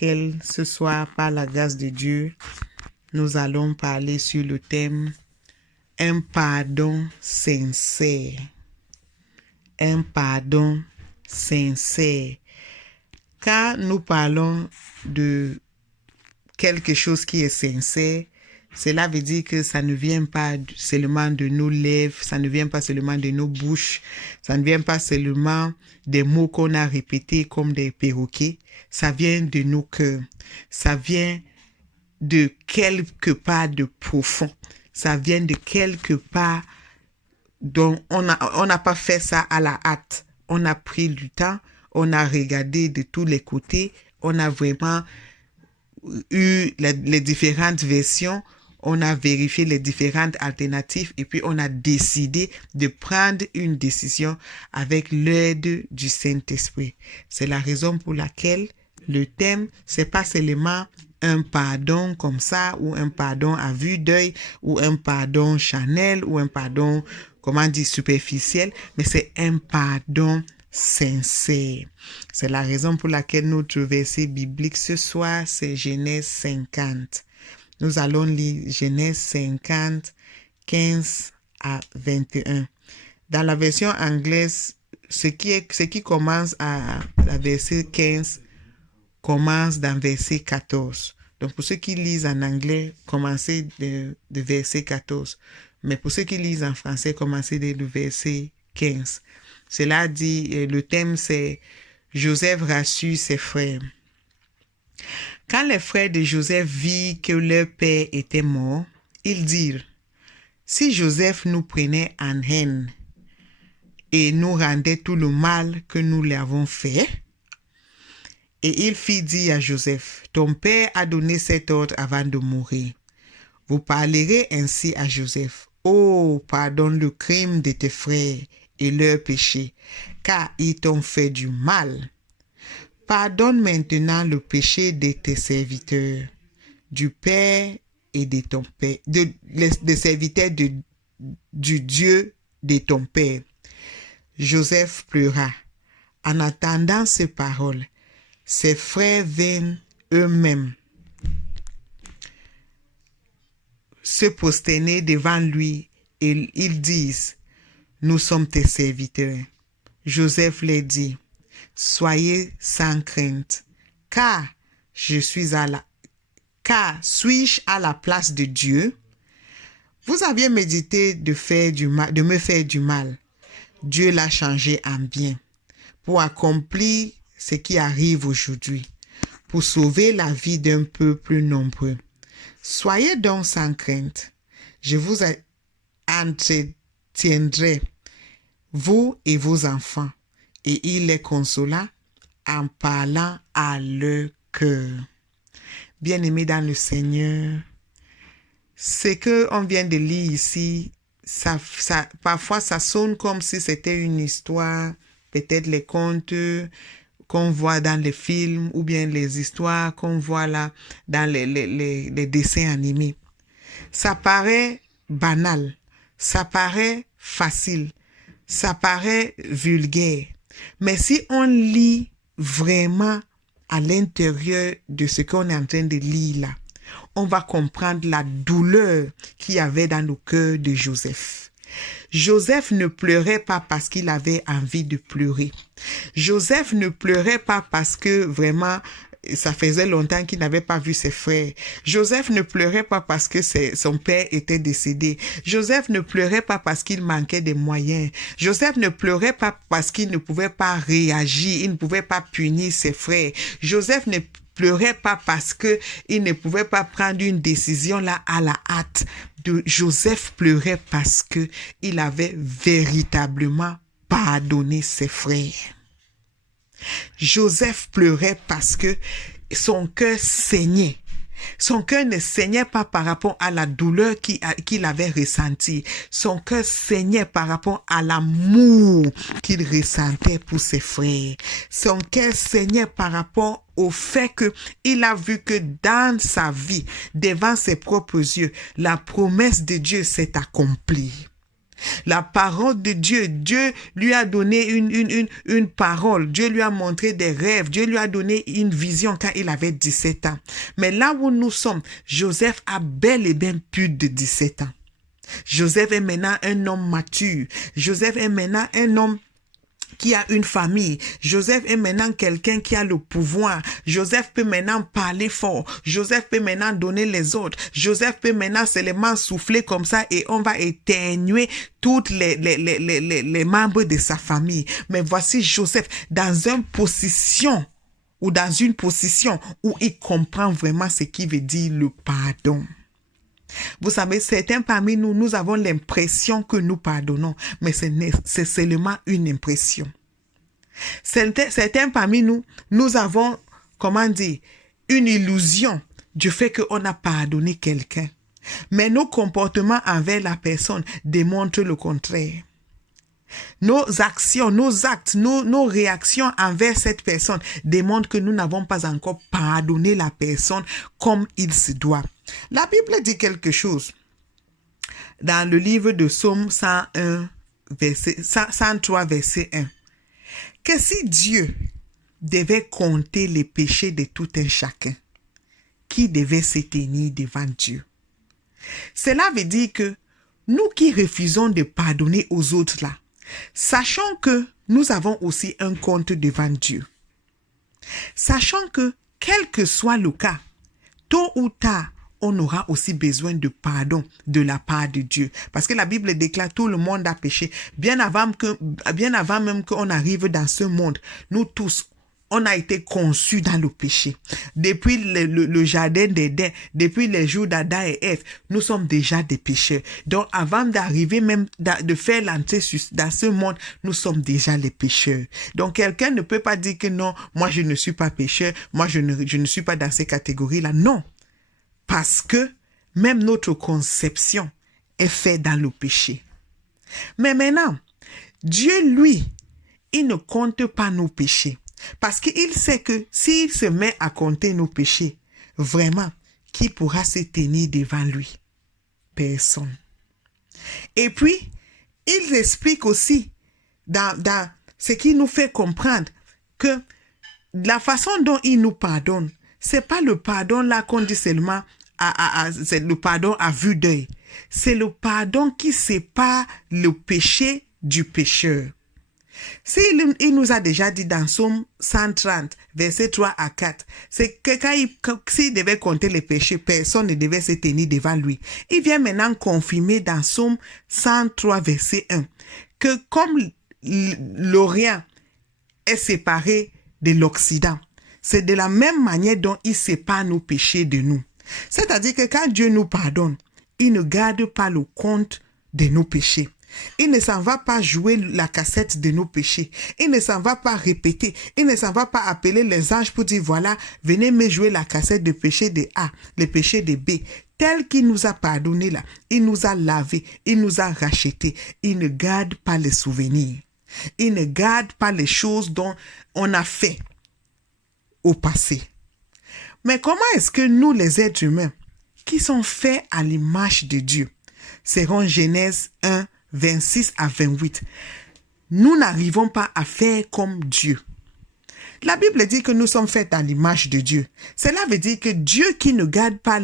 Ce soir, par la grâce de Dieu, nous allons parler sur le thème un pardon sincère. Un pardon sincère. Quand nous parlons de quelque chose qui est sincère, cela veut dire que ça ne vient pas seulement de nos lèvres, ça ne vient pas seulement de nos bouches, ça ne vient pas seulement des mots qu'on a répétés comme des perroquets, ça vient de nos cœurs, ça vient de quelque part de profond, ça vient de quelque part dont on n'a pas fait ça à la hâte, on a pris du temps, on a regardé de tous les côtés, on a vraiment eu les différentes versions, on a vérifié les différentes alternatives et puis on a décidé de prendre une décision avec l'aide du Saint-Esprit. C'est la raison pour laquelle le thème, c'est pas seulement un pardon comme ça ou un pardon à vue d'œil ou un pardon charnel ou un pardon, comment dire, superficiel, mais c'est un pardon sincère. C'est la raison pour laquelle notre verset biblique ce soir, c'est Genèse 50. Nous allons lire Genèse 50, 15 à 21. Dans la version anglaise, ce qui commence à la verset 15 commence dans verset 14. Donc, pour ceux qui lisent en anglais, commencez de verset 14. Mais pour ceux qui lisent en français, commencez de verset 15. Cela dit, le thème c'est Joseph rassure ses frères. Quand les frères de Joseph virent que leur père était mort, ils dirent, si Joseph nous prenait en haine et nous rendait tout le mal que nous lui avons fait, et il fit dire à Joseph, ton père a donné cet ordre avant de mourir. Vous parlerez ainsi à Joseph, oh, pardonne le crime de tes frères et leur péché, car ils t'ont fait du mal. Pardonne maintenant le péché de tes serviteurs, du Père et de ton Père, des serviteurs du Dieu de ton Père. Joseph pleura. En entendant ces paroles, ses frères vinrent eux-mêmes se prosterner devant lui et ils disent, nous sommes tes serviteurs. Joseph les dit, soyez sans crainte, car suis-je à la place de Dieu? Vous aviez médité de me faire du mal. Dieu l'a changé en bien pour accomplir ce qui arrive aujourd'hui, pour sauver la vie d'un peuple nombreux. Soyez donc sans crainte. Je vous entretiendrai, vous et vos enfants. Et il les consola en parlant à leur cœur. Bien-aimés dans le Seigneur, ce qu'on vient de lire ici, parfois ça sonne comme si c'était une histoire, peut-être les contes qu'on voit dans les films ou bien les histoires qu'on voit là dans les dessins animés. Ça paraît banal, ça paraît facile, ça paraît vulgaire. Mais si on lit vraiment à l'intérieur de ce qu'on est en train de lire là, on va comprendre la douleur qu'il y avait dans le cœur de Joseph. Joseph ne pleurait pas parce qu'il avait envie de pleurer. Joseph ne pleurait pas parce que vraiment ça faisait longtemps qu'il n'avait pas vu ses frères. Joseph ne pleurait pas parce que son père était décédé. Joseph ne pleurait pas parce qu'il manquait de moyens. Joseph ne pleurait pas parce qu'il ne pouvait pas réagir, il ne pouvait pas punir ses frères. Joseph ne pleurait pas parce que il ne pouvait pas prendre une décision là à la hâte. Joseph pleurait parce que il avait véritablement pardonné ses frères. Joseph pleurait parce que son cœur saignait. Son cœur ne saignait pas par rapport à la douleur qu'il avait ressentie. Son cœur saignait par rapport à l'amour qu'il ressentait pour ses frères. Son cœur saignait par rapport au fait qu'il a vu que dans sa vie, devant ses propres yeux, la promesse de Dieu s'est accomplie. La parole de Dieu, Dieu lui a donné une parole, Dieu lui a montré des rêves, Dieu lui a donné une vision quand il avait 17 ans. Mais là où nous sommes, Joseph a bel et bien plus de 17 ans. Joseph est maintenant un homme mature. Joseph est maintenant un homme qui a une famille. Joseph est maintenant quelqu'un qui a le pouvoir. Joseph peut maintenant parler fort. Joseph peut maintenant donner les ordres. Joseph peut maintenant seulement souffler comme ça et on va éternuer toutes les membres de sa famille. Mais voici Joseph dans une position où il comprend vraiment ce qui veut dire le pardon. Vous savez, certains parmi nous, nous avons l'impression que nous pardonnons, mais c'est seulement une impression. Certains parmi nous, nous avons, une illusion du fait qu'on a pardonné quelqu'un. Mais nos comportements envers la personne démontrent le contraire. Nos actions, nos actes, nos réactions envers cette personne démontrent que nous n'avons pas encore pardonné la personne comme il se doit. La Bible dit quelque chose dans le livre de Psaume 103, verset 1. Que si Dieu devait compter les péchés de tout un chacun, qui devait se tenir devant Dieu? Cela veut dire que nous qui refusons de pardonner aux autres là, sachant que nous avons aussi un compte devant Dieu. Sachant que, quel que soit le cas, tôt ou tard, on aura aussi besoin de pardon de la part de Dieu. Parce que la Bible déclare tout le monde a péché. Bien avant même qu'on arrive dans ce monde, nous tous, on a été conçus dans le péché. Depuis le jardin d'Éden, depuis les jours d'Adam et Ève, nous sommes déjà des pécheurs. Donc, avant d'arriver même de faire l'entrée dans ce monde, nous sommes déjà les pécheurs. Donc, quelqu'un ne peut pas dire que non, moi je ne suis pas pécheur, moi je ne suis pas dans ces catégories-là. Non. Parce que même notre conception est faite dans le péché. Mais maintenant, Dieu, lui, il ne compte pas nos péchés. Parce qu'il sait que s'il se met à compter nos péchés, vraiment, qui pourra se tenir devant lui? Personne. Et puis, il explique aussi dans ce qui nous fait comprendre que la façon dont il nous pardonne, c'est pas le pardon là qu'on dit seulement c'est le pardon à vue d'œil. C'est le pardon qui sépare le péché du pécheur. Il nous a déjà dit dans Psaume 130, versets 3 à 4, c'est que s'il devait compter les péchés, personne ne devait se tenir devant lui. Il vient maintenant confirmer dans Psaume 103, verset 1, que comme l'Orient est séparé de l'Occident, c'est de la même manière dont il sépare nos péchés de nous. C'est-à-dire que quand Dieu nous pardonne, il ne garde pas le compte de nos péchés. Il ne s'en va pas jouer la cassette de nos péchés. Il ne s'en va pas répéter. Il ne s'en va pas appeler les anges pour dire voilà, venez me jouer la cassette de péché de A, le péché de B. Tel qu'il nous a pardonné là, il nous a lavé, il nous a racheté. Il ne garde pas les souvenirs. Il ne garde pas les choses dont on a fait au passé. Mais comment est-ce que nous, les êtres humains, qui sont faits à l'image de Dieu, selon Genèse 1, 26 à 28, nous n'arrivons pas à faire comme Dieu? La Bible dit que nous sommes faits à l'image de Dieu. Cela veut dire que Dieu qui ne garde pas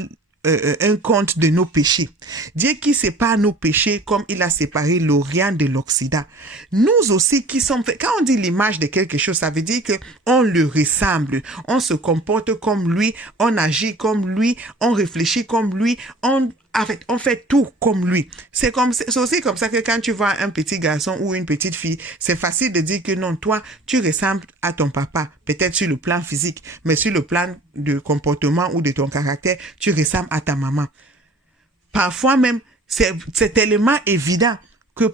un compte de nos péchés, Dieu qui sépare nos péchés comme il a séparé l'Orient de l'Occident, nous aussi qui sommes faits, quand on dit l'image de quelque chose, ça veut dire que on le ressemble, on se comporte comme lui, on agit comme lui, on réfléchit comme lui, on fait tout comme lui. C'est aussi comme ça que quand tu vois un petit garçon ou une petite fille, c'est facile de dire que non, toi, tu ressembles à ton papa, peut-être sur le plan physique, mais sur le plan de comportement ou de ton caractère, tu ressembles à ta maman. Parfois même, c'est tellement évident que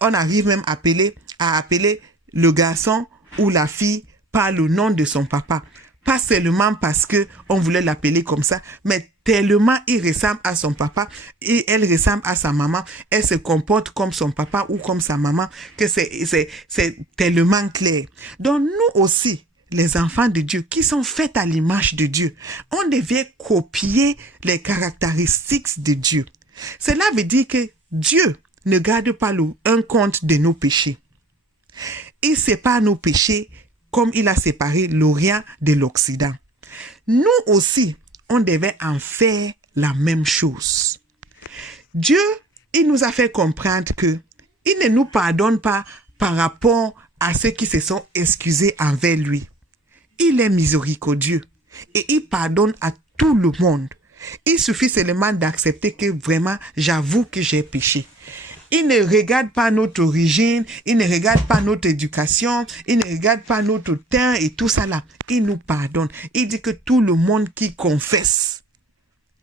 on arrive même à appeler le garçon ou la fille par le nom de son papa. Pas seulement parce que on voulait l'appeler comme ça, mais tellement il ressemble à son papa et elle ressemble à sa maman, elle se comporte comme son papa ou comme sa maman, que c'est tellement clair. Donc nous aussi, les enfants de Dieu, qui sont faits à l'image de Dieu, on devait copier les caractéristiques de Dieu. Cela veut dire que Dieu, ne garde pas un compte de nos péchés. Il sépare nos péchés comme il a séparé l'Orient de l'Occident. Nous aussi, on devait en faire la même chose. Dieu, il nous a fait comprendre que il ne nous pardonne pas par rapport à ceux qui se sont excusés envers lui. Il est miséricordieux et il pardonne à tout le monde. Il suffit seulement d'accepter que vraiment, j'avoue que j'ai péché. Il ne regarde pas notre origine, il ne regarde pas notre éducation, il ne regarde pas notre temps et tout ça là. Il nous pardonne. Il dit que tout le monde qui confesse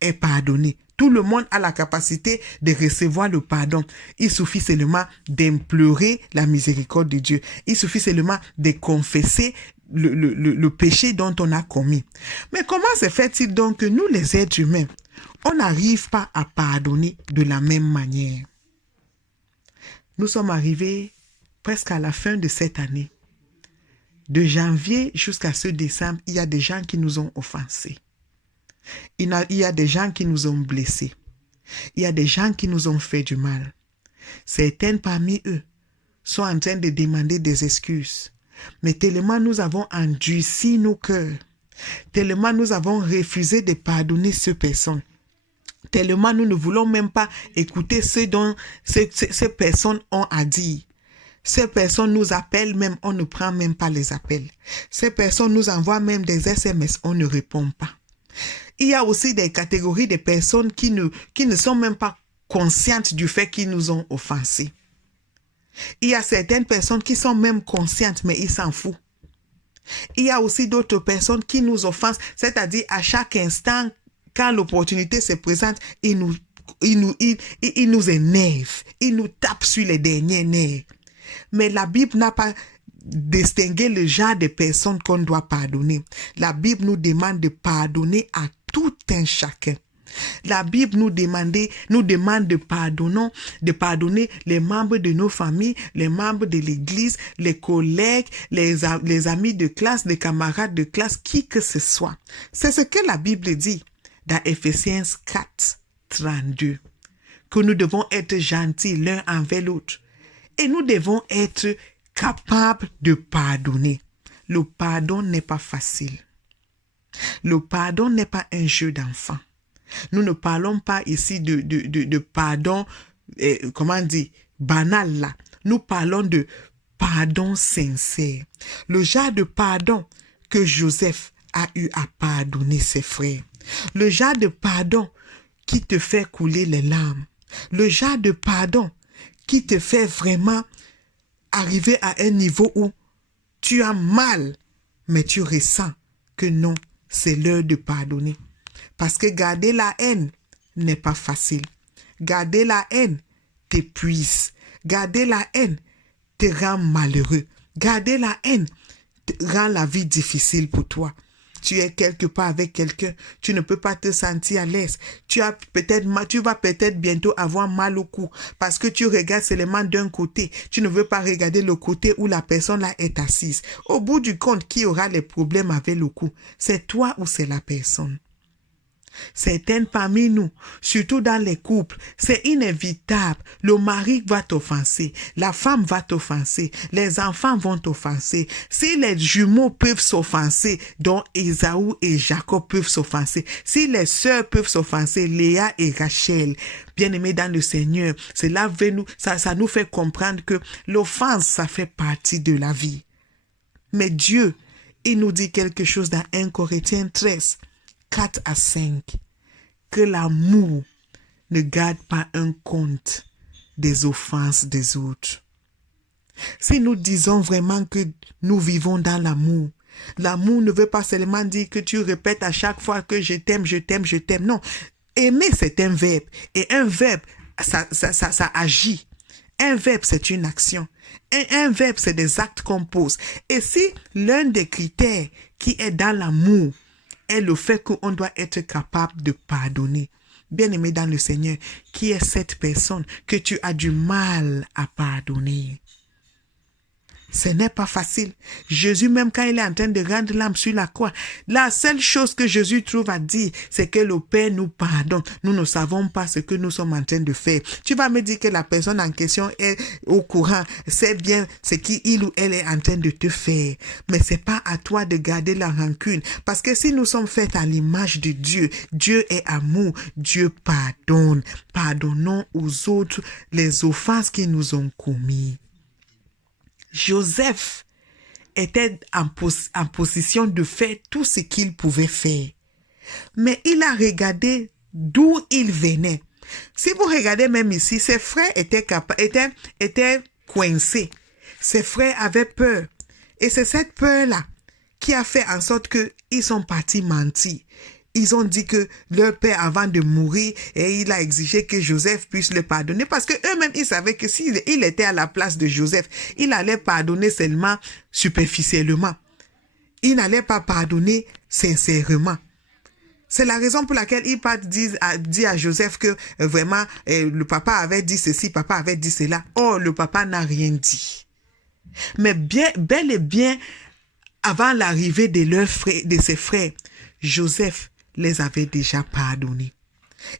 est pardonné. Tout le monde a la capacité de recevoir le pardon. Il suffit seulement d'implorer la miséricorde de Dieu. Il suffit seulement de confesser le péché dont on a commis. Mais comment se fait-il donc que nous, les êtres humains, on n'arrive pas à pardonner de la même manière? Nous sommes arrivés presque à la fin de cette année. De janvier jusqu'à ce décembre, il y a des gens qui nous ont offensés. Il y a des gens qui nous ont blessés. Il y a des gens qui nous ont fait du mal. Certains parmi eux sont en train de demander des excuses. Mais tellement nous avons endurci nos cœurs, tellement nous avons refusé de pardonner ces personnes, tellement nous ne voulons même pas écouter ce dont ces personnes ont à dire. Ces personnes nous appellent même, on ne prend même pas les appels. Ces personnes nous envoient même des SMS, on ne répond pas. Il y a aussi des catégories de personnes qui ne sont même pas conscientes du fait qu'ils nous ont offensés. Il y a certaines personnes qui sont même conscientes, mais ils s'en foutent. Il y a aussi d'autres personnes qui nous offensent, c'est-à-dire à chaque instant, quand l'opportunité se présente, ils nous énervent, ils nous tapent sur les derniers nerfs. Mais la Bible n'a pas distingué le genre de personnes qu'on doit pardonner. La Bible nous demande de pardonner à tout un chacun. La Bible nous demande de pardonner les membres de nos familles, les membres de l'église, les collègues, les amis de classe, les camarades de classe, qui que ce soit. C'est ce que la Bible dit dans Ephésiens 4, 32, que nous devons être gentils l'un envers l'autre et nous devons être capables de pardonner. Le pardon n'est pas facile. Le pardon n'est pas un jeu d'enfant. Nous ne parlons pas ici de pardon, banal là. Nous parlons de pardon sincère. Le genre de pardon que Joseph a eu à pardonner ses frères. Le genre de pardon qui te fait couler les larmes. Le genre de pardon qui te fait vraiment arriver à un niveau où tu as mal, mais tu ressens que non, c'est l'heure de pardonner. Parce que garder la haine n'est pas facile. Garder la haine t'épuise. Garder la haine te rend malheureux. Garder la haine te rend la vie difficile pour toi. Tu es quelque part avec quelqu'un, tu ne peux pas te sentir à l'aise. Tu vas peut-être bientôt avoir mal au cou parce que tu regardes seulement d'un côté. Tu ne veux pas regarder le côté où la personne là est assise. Au bout du compte, qui aura les problèmes avec le cou? C'est toi ou c'est la personne? Certaines parmi nous, surtout dans les couples, c'est inévitable. Le mari va t'offenser, la femme va t'offenser, les enfants vont t'offenser. Si les jumeaux peuvent s'offenser, dont Ésaü et Jacob peuvent s'offenser, si les sœurs peuvent s'offenser, Léa et Rachel, bien-aimés dans le Seigneur, ça nous fait comprendre que l'offense, ça fait partie de la vie. Mais Dieu, il nous dit quelque chose dans 1 Corinthiens 13, 4 à 5, que l'amour ne garde pas un compte des offenses des autres. Si nous disons vraiment que nous vivons dans l'amour, l'amour ne veut pas seulement dire que tu répètes à chaque fois que je t'aime, je t'aime, je t'aime. Non, aimer c'est un verbe et un verbe, ça agit. Un verbe c'est une action. Un verbe c'est des actes qu'on pose. Et si l'un des critères qui est dans l'amour est le fait qu'on doit être capable de pardonner. Bien-aimé dans le Seigneur, qui est cette personne que tu as du mal à pardonner? Ce n'est pas facile. Jésus, même quand il est en train de rendre l'âme sur la croix, la seule chose que Jésus trouve à dire, c'est que le Père nous pardonne. Nous ne savons pas ce que nous sommes en train de faire. Tu vas me dire que la personne en question est au courant, sait bien ce qu'il ou elle est en train de te faire. Mais c'est pas à toi de garder la rancune. Parce que si nous sommes faits à l'image de Dieu, Dieu est amour, Dieu pardonne. Pardonnons aux autres les offenses qu'ils nous ont commises. Joseph était en position de faire tout ce qu'il pouvait faire. Mais il a regardé d'où il venait. Si vous regardez même ici, ses frères étaient coincés. Ses frères avaient peur. Et c'est cette peur-là qui a fait en sorte qu'ils sont partis mentir. Ils ont dit que leur père, avant de mourir, et il a exigé que Joseph puisse le pardonner parce que eux-mêmes, ils savaient que s'il était à la place de Joseph, il allait pardonner seulement superficiellement. Il n'allait pas pardonner sincèrement. C'est la raison pour laquelle il dit à Joseph que vraiment, le papa avait dit ceci, papa avait dit cela. Or, le papa n'a rien dit. Mais bel et bien, avant l'arrivée de ses frères, Joseph les avait déjà pardonnés.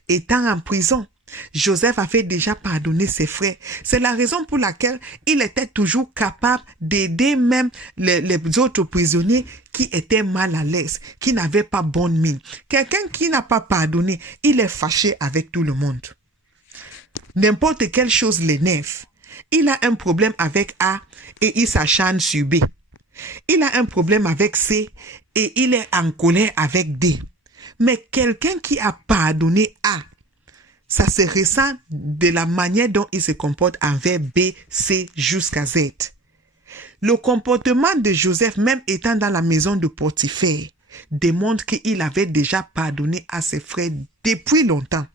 Étant en prison, Joseph avait déjà pardonné ses frères. C'est la raison pour laquelle il était toujours capable d'aider même les autres prisonniers qui étaient mal à l'aise, qui n'avaient pas bonne mine. Quelqu'un qui n'a pas pardonné, il est fâché avec tout le monde. N'importe quelle chose l'énerve. Il a un problème avec A et il s'acharne sur B. Il a un problème avec C et il est en colère avec D. Mais quelqu'un qui a pardonné A, ça se ressent de la manière dont il se comporte envers B, C jusqu'à Z. Le comportement de Joseph, même étant dans la maison de Potiphar, démontre qu'il avait déjà pardonné à ses frères depuis longtemps.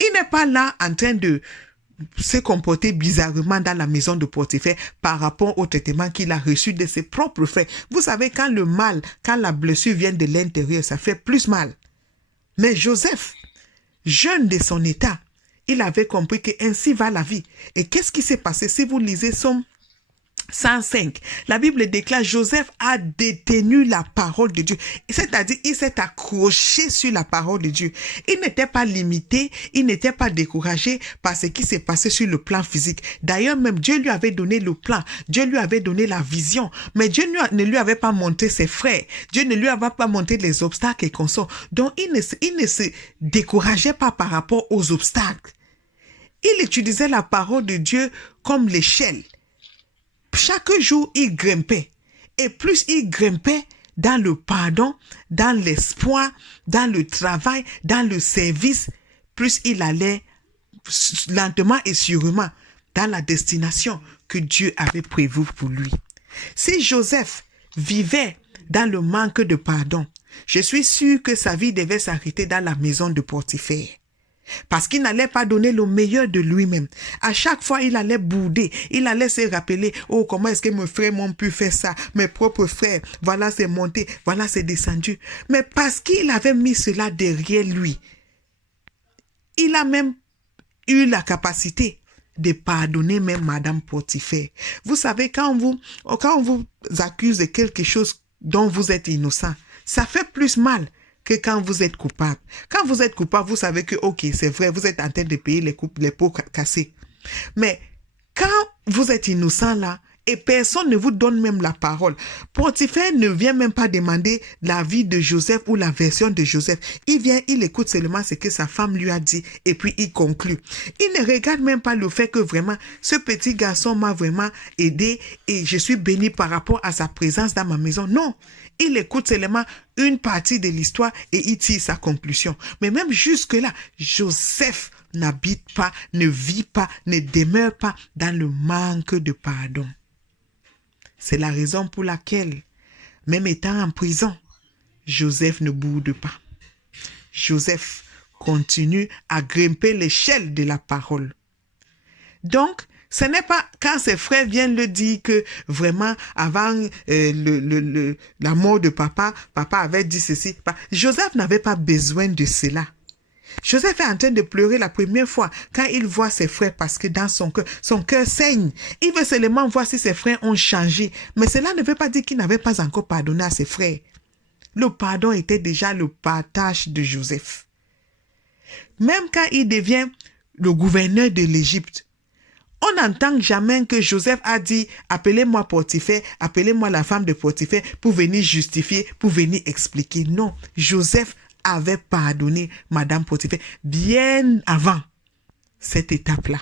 Il n'est pas là en train de se comporter bizarrement dans la maison de Potiphar par rapport au traitement qu'il a reçu de ses propres frères. Vous savez, quand la blessure vient de l'intérieur, ça fait plus mal. Mais Joseph, jeune de son état, il avait compris que ainsi va la vie. Et qu'est-ce qui s'est passé? Si vous lisez Somme 105, la Bible déclare Joseph a détenu la parole de Dieu. C'est-à-dire, il s'est accroché sur la parole de Dieu. Il n'était pas limité, il n'était pas découragé par ce qui s'est passé sur le plan physique. D'ailleurs, même Dieu lui avait donné le plan, Dieu lui avait donné la vision, mais Dieu ne lui avait pas montré ses frères, Dieu ne lui avait pas montré les obstacles et consorts. Donc, il ne se décourageait pas par rapport aux obstacles. Il utilisait la parole de Dieu comme l'échelle. Chaque jour, il grimpait. Et plus il grimpait dans le pardon, dans l'espoir, dans le travail, dans le service, plus il allait lentement et sûrement dans la destination que Dieu avait prévue pour lui. Si Joseph vivait dans le manque de pardon, je suis sûr que sa vie devait s'arrêter dans la maison de Potiphar. Parce qu'il n'allait pas donner le meilleur de lui-même. À chaque fois, il allait bouder. Il allait se rappeler, oh, comment est-ce que mes frères m'ont pu faire ça? Mes propres frères, voilà, c'est monté, voilà, c'est descendu. Mais parce qu'il avait mis cela derrière lui, il a même eu la capacité de pardonner même Madame Potiphar. Vous savez, quand on vous accuse de quelque chose dont vous êtes innocent, ça fait plus mal que quand vous êtes coupable. Quand vous êtes coupable, vous savez que, ok, c'est vrai, vous êtes en train de payer les pots cassés. Mais quand vous êtes innocent là, et personne ne vous donne même la parole, Potiphar ne vient même pas demander l'avis de Joseph ou la version de Joseph. Il vient, il écoute seulement ce que sa femme lui a dit et puis il conclut. Il ne regarde même pas le fait que vraiment, ce petit garçon m'a vraiment aidé et je suis béni par rapport à sa présence dans ma maison. Non. Il écoute seulement une partie de l'histoire et il tire sa conclusion. Mais même jusque-là, Joseph n'habite pas, ne vit pas, ne demeure pas dans le manque de pardon. C'est la raison pour laquelle, même étant en prison, Joseph ne boude pas. Joseph continue à grimper l'échelle de la parole. Donc, ce n'est pas quand ses frères viennent le dire que vraiment, avant la mort de papa avait dit ceci. Joseph n'avait pas besoin de cela. Joseph est en train de pleurer la première fois quand il voit ses frères parce que dans son cœur saigne. Il veut seulement voir si ses frères ont changé. Mais cela ne veut pas dire qu'il n'avait pas encore pardonné à ses frères. Le pardon était déjà le partage de Joseph. Même quand il devient le gouverneur de l'Égypte, on n'entend jamais que Joseph a dit « Appelez-moi Potiphar, appelez-moi la femme de Potiphar pour venir justifier, pour venir expliquer. » Non, Joseph avait pardonné Madame Potiphar bien avant cette étape-là.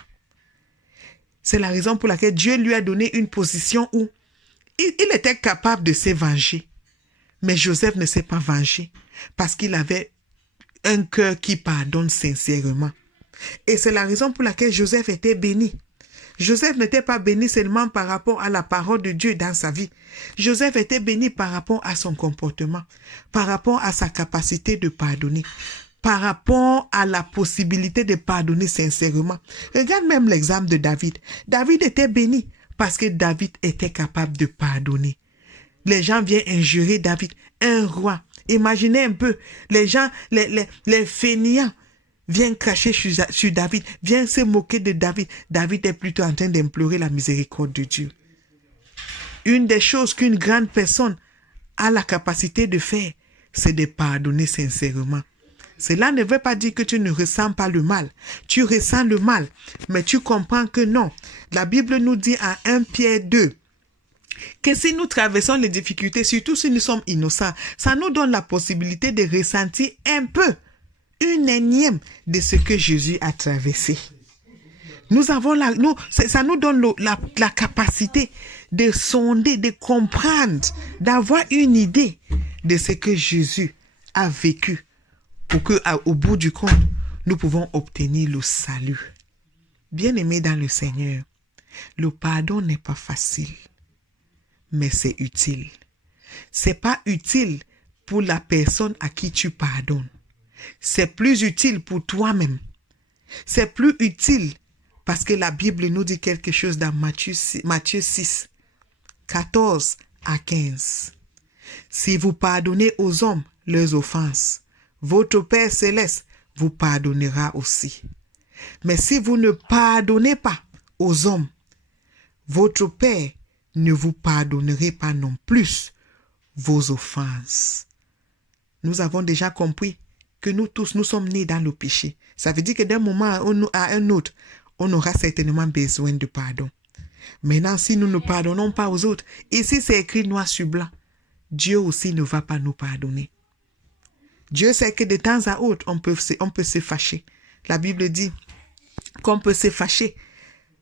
C'est la raison pour laquelle Dieu lui a donné une position où il était capable de se venger. Mais Joseph ne s'est pas vengé parce qu'il avait un cœur qui pardonne sincèrement. Et c'est la raison pour laquelle Joseph était béni. Joseph n'était pas béni seulement par rapport à la parole de Dieu dans sa vie. Joseph était béni par rapport à son comportement, par rapport à sa capacité de pardonner, par rapport à la possibilité de pardonner sincèrement. Regarde même l'exemple de David. David était béni parce que David était capable de pardonner. Les gens viennent injurer David, un roi. Imaginez un peu, les gens, les fainéants, viens cracher sur David, viens se moquer de David. David est plutôt en train d'implorer la miséricorde de Dieu. Une des choses qu'une grande personne a la capacité de faire, c'est de pardonner sincèrement. Cela ne veut pas dire que tu ne ressens pas le mal. Tu ressens le mal, mais tu comprends que non. La Bible nous dit en 1 Pierre 2, que si nous traversons les difficultés, surtout si nous sommes innocents, ça nous donne la possibilité de ressentir un peu, une énième de ce que Jésus a traversé. Ça nous donne la capacité de sonder, de comprendre, d'avoir une idée de ce que Jésus a vécu pour qu'au bout du compte, nous pouvons obtenir le salut. Bien-aimés dans le Seigneur, le pardon n'est pas facile, mais c'est utile. C'est pas utile pour la personne à qui tu pardonnes. C'est plus utile pour toi-même. C'est plus utile parce que la Bible nous dit quelque chose dans Matthieu 6, 14 à 15. Si vous pardonnez aux hommes leurs offenses, votre Père céleste vous pardonnera aussi. Mais si vous ne pardonnez pas aux hommes, votre Père ne vous pardonnerait pas non plus vos offenses. Nous avons déjà compris que nous tous, nous sommes nés dans le péché. Ça veut dire que d'un moment à un autre, on aura certainement besoin de pardon. Maintenant, si nous ne pardonnons pas aux autres, ici c'est écrit noir sur blanc, Dieu aussi ne va pas nous pardonner. Dieu sait que de temps à autre, on peut se fâcher. La Bible dit qu'on peut se fâcher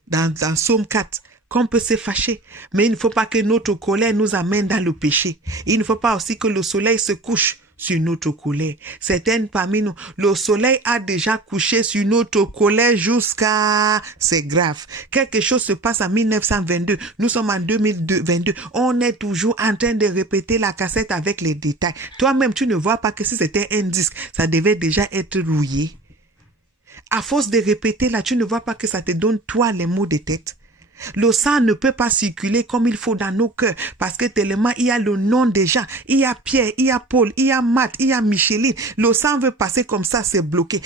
dans Psaume 4, qu'on peut se fâcher. Mais il ne faut pas que notre colère nous amène dans le péché. Il ne faut pas aussi que le soleil se couche sur notre colère. Certaines parmi nous, le soleil a déjà couché sur notre colère jusqu'à... C'est grave. Quelque chose se passe en 1922. Nous sommes en 2022. On est toujours en train de répéter la cassette avec les détails. Toi-même, tu ne vois pas que si c'était un disque, ça devait déjà être rouillé. À force de répéter là, tu ne vois pas que ça te donne toi les maux de tête. Le sang ne peut pas circuler comme il faut dans nos cœurs parce que tellement il y a le nom des gens. Il y a Pierre, il y a Paul, il y a Matt, il y a Micheline. Le sang veut passer comme ça, c'est bloqué.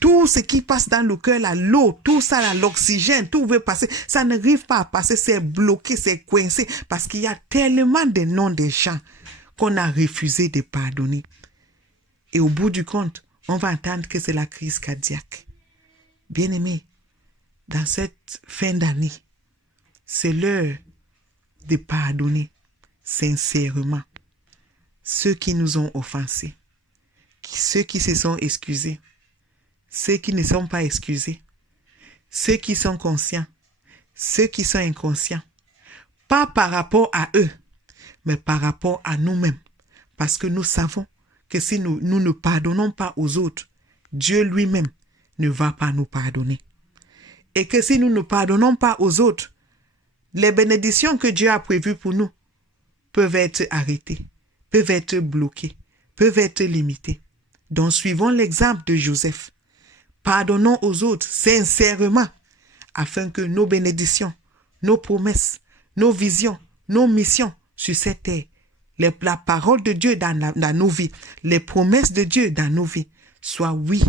Tout ce qui passe dans le cœur, là, l'eau, tout ça, là, l'oxygène, tout veut passer. Ça n'arrive pas à passer, c'est bloqué, c'est coincé parce qu'il y a tellement de noms des gens qu'on a refusé de pardonner. Et au bout du compte, on va entendre que c'est la crise cardiaque. Bien-aimés, dans cette fin d'année, c'est l'heure de pardonner sincèrement ceux qui nous ont offensés, ceux qui se sont excusés, ceux qui ne sont pas excusés, ceux qui sont conscients, ceux qui sont inconscients. Pas par rapport à eux, mais par rapport à nous-mêmes. Parce que nous savons que si nous ne pardonnons pas aux autres, Dieu lui-même ne va pas nous pardonner. Et que si nous ne pardonnons pas aux autres, les bénédictions que Dieu a prévues pour nous peuvent être arrêtées, peuvent être bloquées, peuvent être limitées. Donc, suivons l'exemple de Joseph. Pardonnons aux autres sincèrement afin que nos bénédictions, nos promesses, nos visions, nos missions sur cette terre, la parole de Dieu dans nos vies, les promesses de Dieu dans nos vies soit oui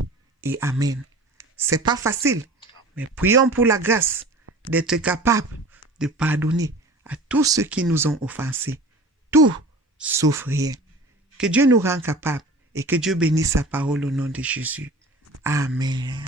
et amen. C'est pas facile, mais prions pour la grâce d'être capable de pardonner à tous ceux qui nous ont offensés. Tout sauf rien. Que Dieu nous rende capables et que Dieu bénisse sa parole au nom de Jésus. Amen.